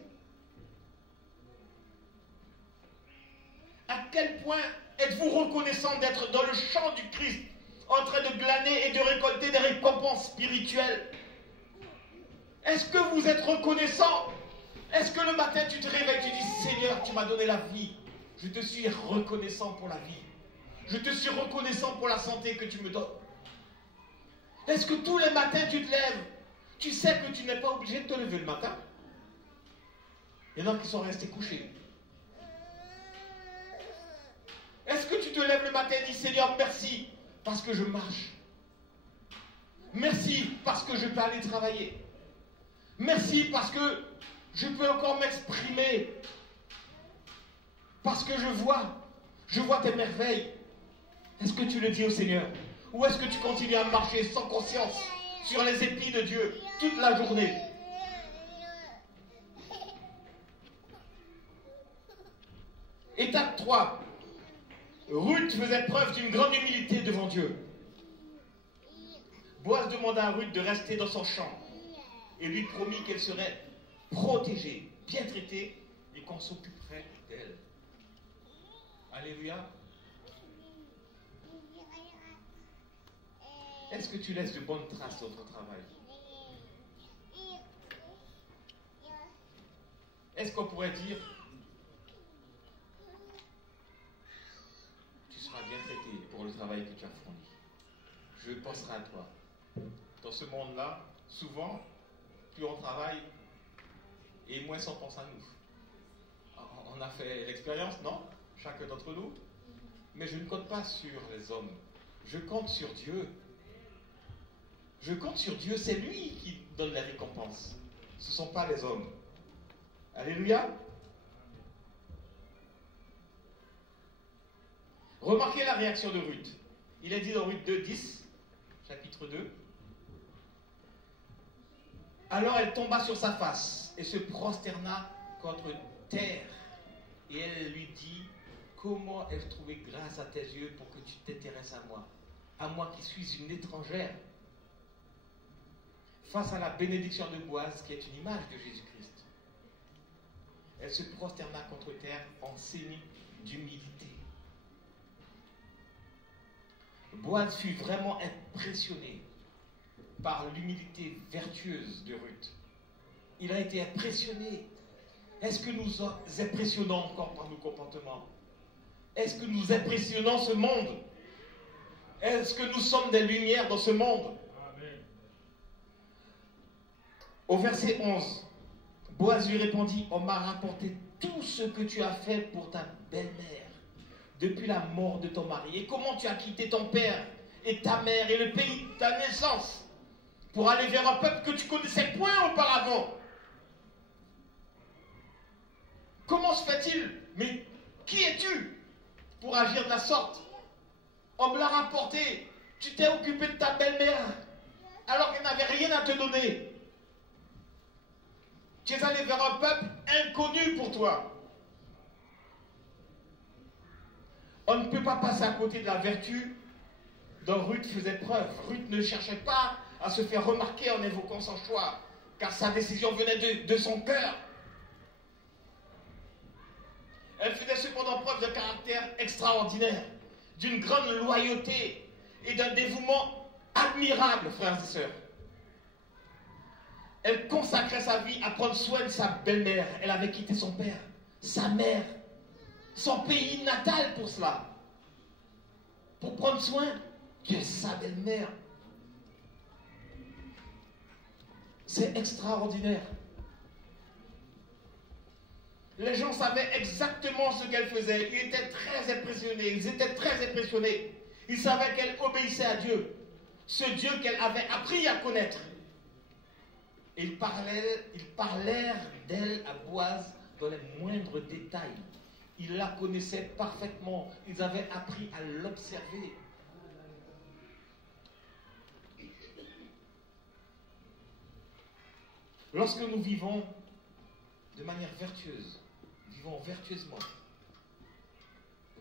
À quel point êtes-vous reconnaissant d'être dans le champ du Christ, en train de glaner et de récolter des récompenses spirituelles? Est-ce que vous êtes reconnaissant? Est-ce que le matin tu te réveilles, tu dis Seigneur, tu m'as donné la vie. Je te suis reconnaissant pour la vie. Je te suis reconnaissant pour la santé que tu me donnes. Est-ce que tous les matins tu te lèves? Tu sais que tu n'es pas obligé de te lever le matin. Il y en a qui sont restés couchés. Est-ce que tu te lèves le matin et dis Seigneur, merci parce que je marche. Merci parce que je peux aller travailler. Merci parce que je peux encore m'exprimer. Parce que je vois tes merveilles. Est-ce que tu le dis au Seigneur? Ou est-ce que tu continues à marcher sans conscience sur les épis de Dieu toute la journée? Étape 3. Ruth faisait preuve d'une grande humilité devant Dieu. Boaz demanda à Ruth de rester dans son champ et lui promit qu'elle serait protégée, bien traitée et qu'on s'occuperait d'elle. Alléluia. Est-ce que tu laisses de bonnes traces dans ton travail? Est-ce qu'on pourrait dire tu seras bien traité pour le travail que tu as fourni? Je penserai à toi. Dans ce monde-là, souvent, plus on travaille et moins on pense à nous. On a fait l'expérience, non? Chacun d'entre nous. Mais je ne compte pas sur les hommes. Je compte sur Dieu. Je compte sur Dieu, c'est lui qui donne les récompenses. Ce ne sont pas les hommes. Alléluia. Remarquez la réaction de Ruth. Il est dit dans Ruth 2, 10, chapitre 2. Alors elle tomba sur sa face et se prosterna contre terre. Et elle lui dit, comment ai-je trouvé grâce à tes yeux pour que tu t'intéresses à moi qui suis une étrangère? Face à la bénédiction de Boaz, qui est une image de Jésus-Christ, elle se prosterna contre terre en signe d'humilité. Boaz fut vraiment impressionné par l'humilité vertueuse de Ruth. Il a été impressionné. Est-ce que nous impressionnons encore par nos comportements? Est-ce que nous impressionnons ce monde? Est-ce que nous sommes des lumières dans ce monde? Amen. Au verset 11, Boaz lui répondit, on m'a rapporté tout ce que tu as fait pour ta belle-mère depuis la mort de ton mari. Et comment tu as quitté ton père et ta mère et le pays de ta naissance pour aller vers un peuple que tu connaissais point auparavant. Comment se fait-il? Mais qui es-tu pour agir de la sorte? On me l'a rapporté. Tu t'es occupé de ta belle-mère alors qu'elle n'avait rien à te donner. Tu es allé vers un peuple inconnu pour toi. On ne peut pas passer à côté de la vertu dont Ruth faisait preuve. Ruth ne cherchait pas à se faire remarquer en évoquant son choix, car sa décision venait de son cœur. Elle faisait cependant preuve d'un caractère extraordinaire, d'une grande loyauté et d'un dévouement admirable, frères et sœurs. Elle consacrait sa vie à prendre soin de sa belle-mère. Elle avait quitté son père, sa mère, son pays natal pour cela. Pour prendre soin de sa belle-mère. C'est extraordinaire. Les gens savaient exactement ce qu'elle faisait. Ils étaient très impressionnés. Ils savaient qu'elle obéissait à Dieu. Ce Dieu qu'elle avait appris à connaître. Et ils parlèrent d'elle à Boaz dans les moindres détails. Ils la connaissaient parfaitement. Ils avaient appris à l'observer. Lorsque nous vivons de manière vertueuse, vivons vertueusement,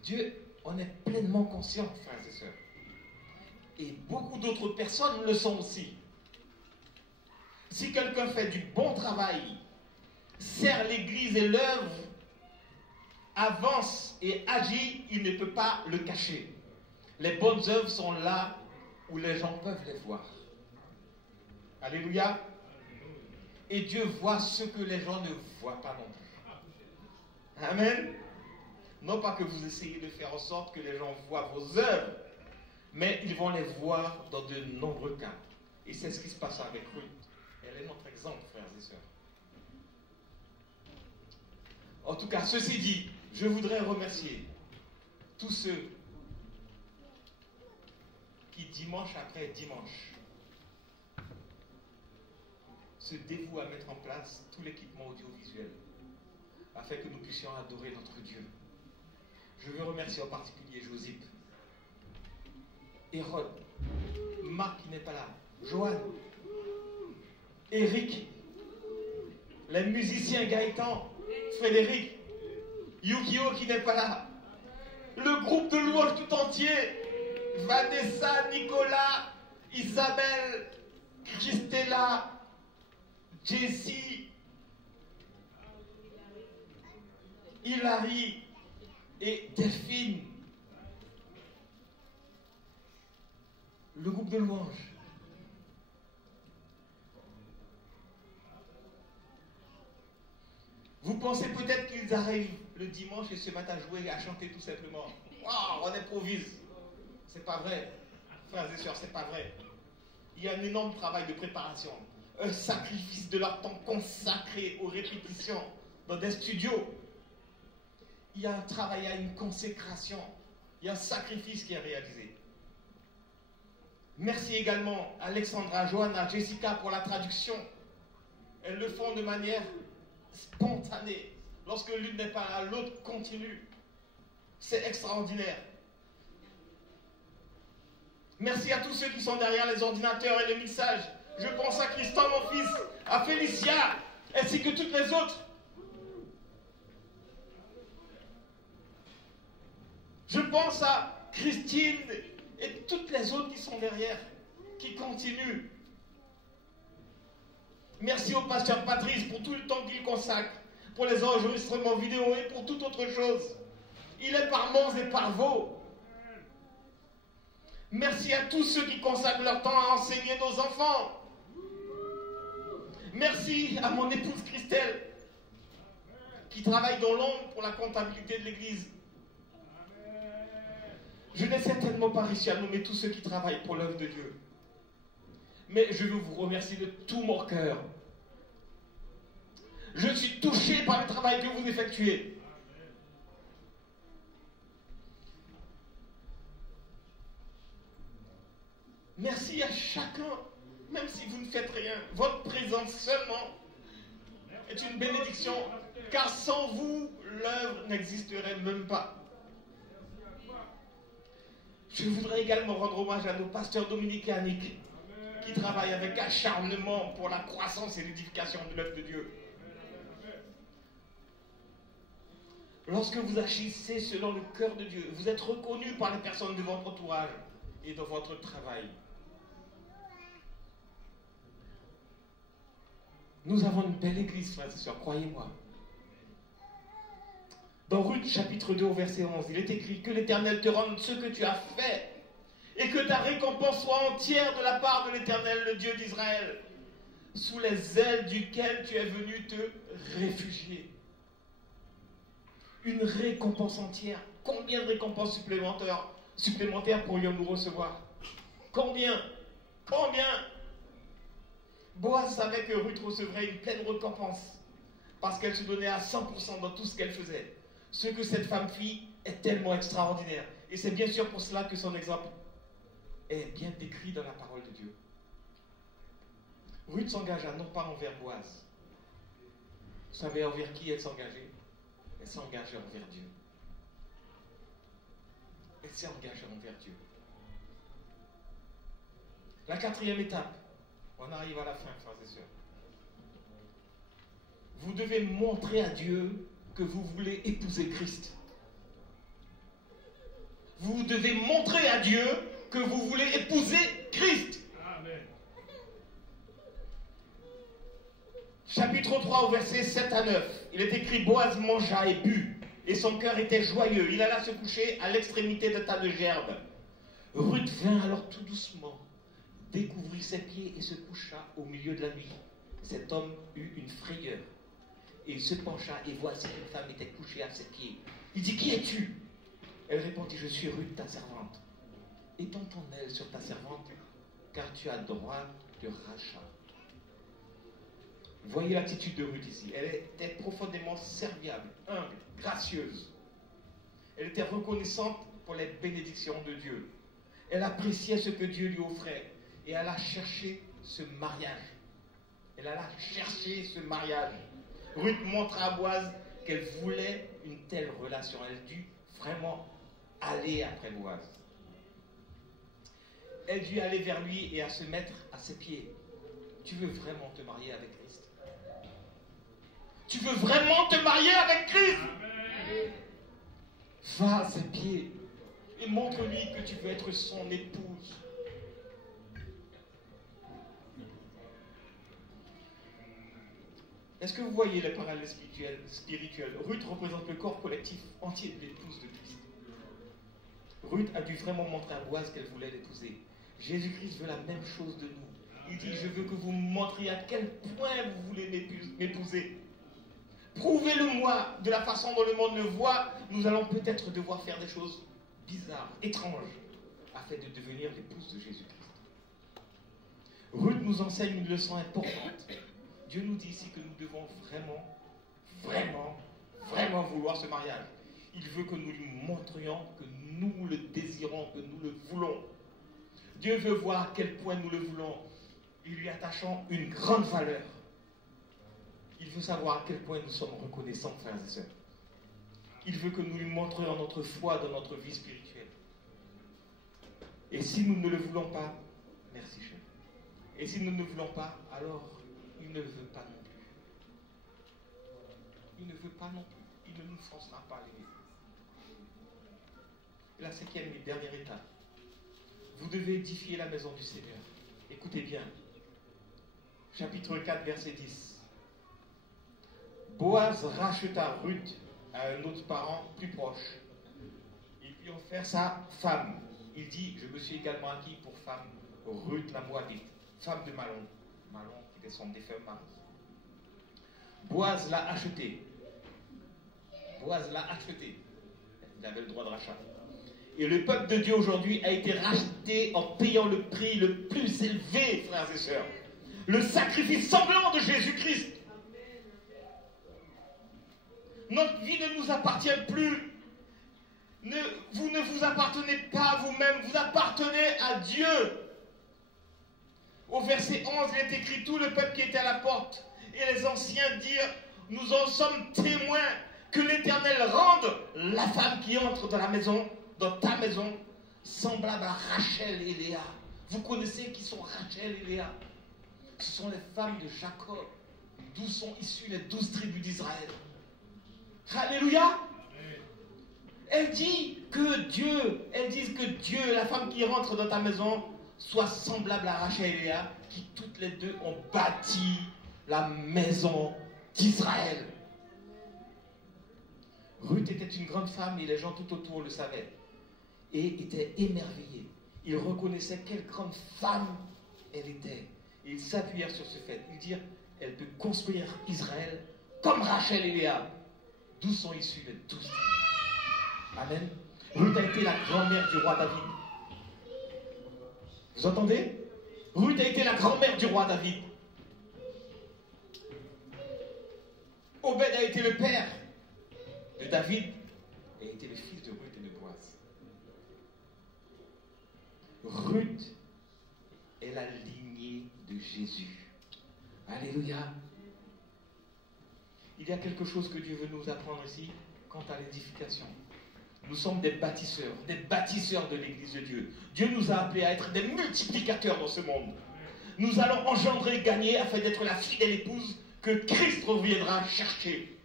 Dieu en est pleinement conscient, frères et sœurs. Et beaucoup d'autres personnes le sont aussi. Si quelqu'un fait du bon travail, sert l'Église et l'œuvre, avance et agit, il ne peut pas le cacher. Les bonnes œuvres sont là où les gens peuvent les voir. Alléluia. Et Dieu voit ce que les gens ne voient pas non plus. Amen. Non pas que vous essayez de faire en sorte que les gens voient vos œuvres, mais ils vont les voir dans de nombreux cas. Et c'est ce qui se passe avec Ruth. Elle est notre exemple, frères et sœurs. En tout cas, ceci dit, je voudrais remercier tous ceux qui, dimanche après dimanche, se dévouent à mettre en place tout l'équipement audiovisuel afin que nous puissions adorer notre Dieu. Je veux remercier en particulier Josip, Hérode, Marc qui n'est pas là, Joanne, Eric, les musiciens Gaëtan, Frédéric, Yukio qui n'est pas là, le groupe de louanges tout entier, Vanessa, Nicolas, Isabelle, Christella, Jessie, Hilary et Delphine. Le groupe de louanges. Vous pensez peut-être qu'ils arrivent le dimanche et se mettent à jouer et à chanter tout simplement. Waouh, on improvise. C'est pas vrai. Frères et sœurs, c'est pas vrai. Il y a un énorme travail de préparation. Un sacrifice de leur temps consacré aux répétitions dans des studios. Il y a un travail, il y a une consécration. Il y a un sacrifice qui est réalisé. Merci également à Alexandra, Johanna, Jessica pour la traduction. Elles le font de manière spontanée. Lorsque l'une n'est pas là, l'autre continue. C'est extraordinaire. Merci à tous ceux qui sont derrière les ordinateurs et les mixages. Je pense à Christian, mon fils, à Félicia, ainsi que toutes les autres. Je pense à Christine et toutes les autres qui sont derrière, qui continuent. Merci au pasteur Patrice pour tout le temps qu'il consacre, pour les enregistrements vidéo et pour toute autre chose. Il est par Mons et par Vaux. Merci à tous ceux qui consacrent leur temps à enseigner nos enfants. Merci à mon épouse Christelle, qui travaille dans l'ombre pour la comptabilité de l'Église. Je n'ai certainement pas réussi à nommer tous ceux qui travaillent pour l'œuvre de Dieu. Mais je veux vous remercier de tout mon cœur. Je suis touché par le travail que vous effectuez. Merci à chacun, même si vous ne faites rien. Votre présence seulement est une bénédiction, car sans vous, l'œuvre n'existerait même pas. Je voudrais également rendre hommage à nos pasteurs Dominique et Annick, qui travaillent avec acharnement pour la croissance et l'édification de l'œuvre de Dieu. Lorsque vous agissez selon le cœur de Dieu, vous êtes reconnu par les personnes de votre entourage et de votre travail. Nous avons une belle église, frères et sœurs, croyez-moi. Dans Ruth chapitre 2 au verset 11, il est écrit que l'Éternel te rende ce que tu as fait et que ta récompense soit entière de la part de l'Éternel, le Dieu d'Israël. sous les ailes duquel tu es venu te réfugier. Une récompense entière. Combien de récompenses supplémentaires pourrions-nous recevoir? Combien? Boaz savait que Ruth recevrait une pleine récompense parce qu'elle se donnait à 100% dans tout ce qu'elle faisait. Ce que cette femme-fille est tellement extraordinaire. Et c'est bien sûr pour cela que son exemple est bien décrit dans la parole de Dieu. Ruth s'engagea non pas envers Boaz. Vous savez envers qui elle s'engageait? Elle s'engageait envers Dieu. Elle s'est engagée envers Dieu. La quatrième étape, on arrive à la fin, frères et sœurs. Vous devez montrer à Dieu que vous voulez épouser Christ. Vous devez montrer à Dieu que vous voulez épouser Christ. Amen. Chapitre 3 au verset 7 à 9. Il est écrit: Boaz mangea et but, et son cœur était joyeux. Il alla se coucher à l'extrémité d'un tas de gerbes. Ruth vint alors tout doucement, découvrit ses pieds et se coucha au milieu de la nuit. Cet homme eut une frayeur. Et il se pencha et voici une femme était couchée à ses pieds. Il dit: Qui es-tu? Elle répondit: Je suis Ruth, ta servante. Étends ton aile sur ta servante, car tu as droit de rachat. Voyez l'attitude de Ruth ici. Elle était profondément serviable, humble, gracieuse. Elle était reconnaissante pour les bénédictions de Dieu. Elle appréciait ce que Dieu lui offrait et elle a cherché ce mariage. Ruth montra à Boaz qu'elle voulait une telle relation. Elle dut vraiment aller après Boaz. Elle dut aller vers lui et à se mettre à ses pieds. Tu veux vraiment te marier avec Christ? Tu veux vraiment te marier avec Christ? Amen. Va à ses pieds et montre-lui que tu veux être son épouse. Est-ce que vous voyez les parallèles spirituels? Ruth représente le corps collectif entier de l'épouse de Christ. Ruth a dû vraiment montrer à Boaz qu'elle voulait l'épouser. Jésus-Christ veut la même chose de nous. Il dit: je veux que vous me montriez à quel point vous voulez m'épouser. Prouvez-le-moi de la façon dont le monde le voit. Nous allons peut-être devoir faire des choses bizarres, étranges, afin de devenir l'épouse de Jésus-Christ. Ruth nous enseigne une leçon importante. Dieu nous dit ici que nous devons vraiment vouloir ce mariage. Il veut que nous lui montrions que nous le désirons, que nous le voulons. Dieu veut voir à quel point nous le voulons. Il lui attachons une grande valeur. Il veut savoir à quel point nous sommes reconnaissants, frères et sœurs. Il veut que nous lui montrions notre foi dans notre vie spirituelle. Et si nous ne le voulons pas, merci chef. Et si nous ne le voulons pas, alors il ne veut pas non plus. Il ne veut pas non plus. Il ne nous forcera pas à l'aimer. Et la cinquième et dernière étape. Vous devez édifier la maison du Seigneur. Écoutez bien. Chapitre 4, verset 10. Boaz racheta Ruth à un autre parent plus proche. Il lui offert sa femme. Il dit: je me suis également acquis pour femme Ruth la Moabite, femme de Malon. Malon qui était son défunt mari. Boaz l'a achetée. Il avait le droit de rachat. Et le peuple de Dieu aujourd'hui a été racheté en payant le prix le plus élevé, frères et sœurs. Le sacrifice sanglant de Jésus-Christ. Notre vie ne nous appartient plus. Vous ne vous appartenez pas à vous-même, vous appartenez à Dieu. Au verset 11, il est écrit: tout le peuple qui était à la porte et les anciens dirent: nous en sommes témoins, que l'Éternel rende la femme qui entre dans la maison, dans ta maison, semblable à Rachel et Léa. Vous connaissez qui sont Rachel et Léa? Ce sont les femmes de Jacob, d'où sont issues les 12 tribus d'Israël. Alléluia. Elle dit que Dieu, la femme qui rentre dans ta maison, soit semblable à Rachel et Léa, qui toutes les deux ont bâti la maison d'Israël. Ruth était une grande femme et les gens tout autour le savaient et étaient émerveillés. Ils reconnaissaient quelle grande femme elle était. Et ils s'appuyèrent sur ce fait. Ils dirent, elle peut construire Israël comme Rachel et Léa, d'où sont issus les 12 tribus. Amen. Ruth a été la grand-mère du roi David. Vous entendez? Ruth a été la grand-mère du roi David. Obed a été le père de David et a été le fils de Ruth et de Boaz. Ruth est la lignée de Jésus. Alléluia. Il y a quelque chose que Dieu veut nous apprendre ici quant à l'édification. Nous sommes des bâtisseurs de l'Église de Dieu. Dieu nous a appelés à être des multiplicateurs dans ce monde. Nous allons engendrer, gagner, afin d'être la fidèle épouse que Christ reviendra chercher.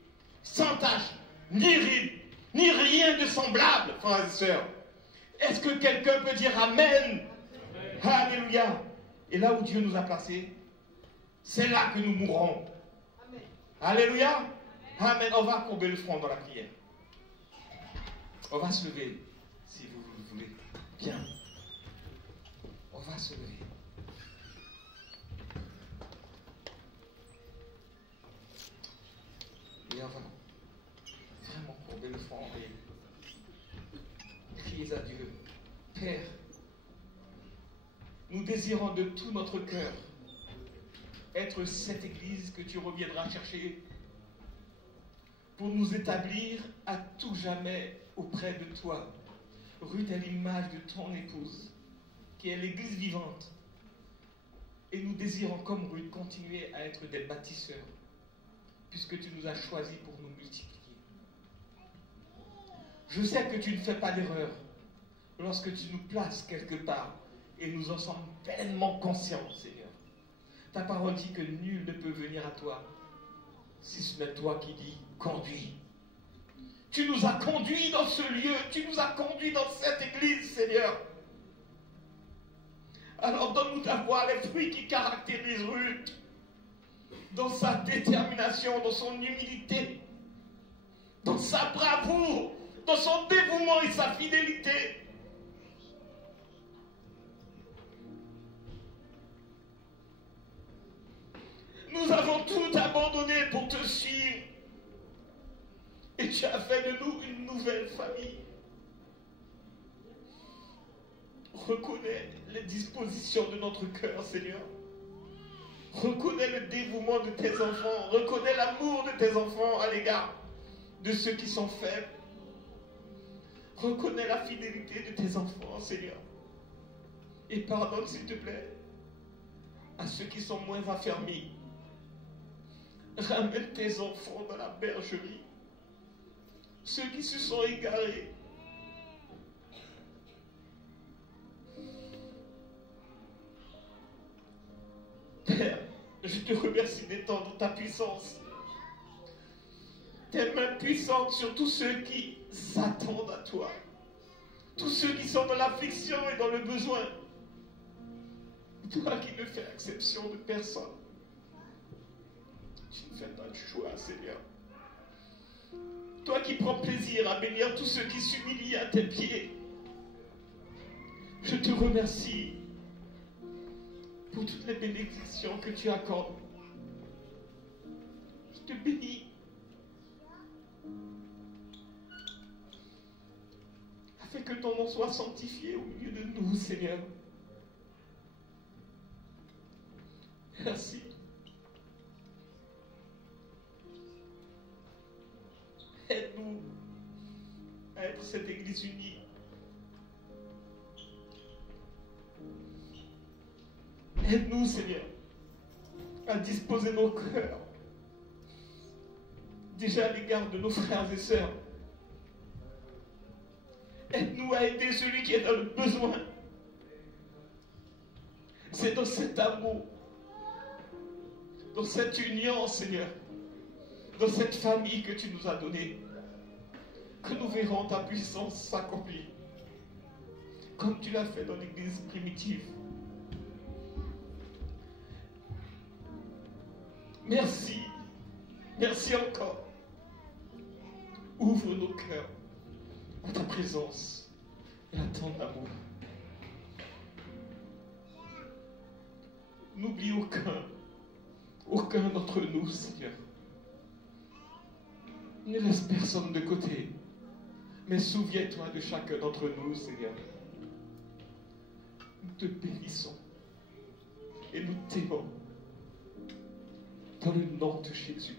Sans tache, ni ride, ni rien de semblable, frères et sœurs. Est-ce que quelqu'un peut dire Amen? Alléluia. Et là où Dieu nous a placés, c'est là que nous mourrons. Amen. Alléluia. Amen. On va courber le front dans la prière. On va se lever, si vous le voulez. Bien. On va se lever. Et on va vraiment courber le front et crier à Dieu. Père, nous désirons de tout notre cœur être cette église que tu reviendras chercher pour nous établir à tout jamais auprès de toi. Ruth est l'image de ton épouse, qui est l'église vivante. Et nous désirons, comme Ruth, continuer à être des bâtisseurs, puisque tu nous as choisis pour nous multiplier. Je sais que tu ne fais pas d'erreur lorsque tu nous places quelque part, et nous en sommes pleinement conscients, Seigneur. Ta parole dit que nul ne peut venir à toi si ce n'est toi qui dis conduis. Tu nous as conduits dans ce lieu, tu nous as conduits dans cette église, Seigneur. Alors donne-nous d'avoir les fruits qui caractérisent Ruth, dans sa détermination, dans son humilité, dans sa bravoure, dans son dévouement et sa fidélité. Nous avons tout abandonné pour te suivre. Et tu as fait de nous une nouvelle famille. Reconnais les dispositions de notre cœur, Seigneur. Reconnais le dévouement de tes enfants. Reconnais l'amour de tes enfants à l'égard de ceux qui sont faibles. Reconnais la fidélité de tes enfants, Seigneur. Et pardonne, s'il te plaît, à ceux qui sont moins affermis. Ramène tes enfants dans la bergerie. Ceux qui se sont égarés. Père, je te remercie d'étendre ta puissance. Tes mains puissantes sur tous ceux qui s'attendent à toi. Tous ceux qui sont dans l'affliction et dans le besoin. Toi qui ne fais exception de personne. Tu ne fais pas de choix, Seigneur. Toi qui prends plaisir à bénir tous ceux qui s'humilient à tes pieds. Je te remercie pour toutes les bénédictions que tu accordes. Je te bénis. Afin que ton nom soit sanctifié au milieu de nous, Seigneur. Merci. Aide-nous à être cette église unie. Aide-nous, Seigneur, à disposer nos cœurs déjà à l'égard de nos frères et sœurs. Aide-nous à aider celui qui est dans le besoin. C'est dans cet amour, dans cette union, Seigneur, dans cette famille que tu nous as donnée, que nous verrons ta puissance s'accomplir, comme tu l'as fait dans l'église primitive. Merci. Merci encore. Ouvre nos cœurs à ta présence et à ton amour. N'oublie aucun d'entre nous, Seigneur. Ne laisse personne de côté. Mais souviens-toi de chacun d'entre nous, Seigneur. Nous te bénissons et nous t'aimons. Dans le nom de Jésus.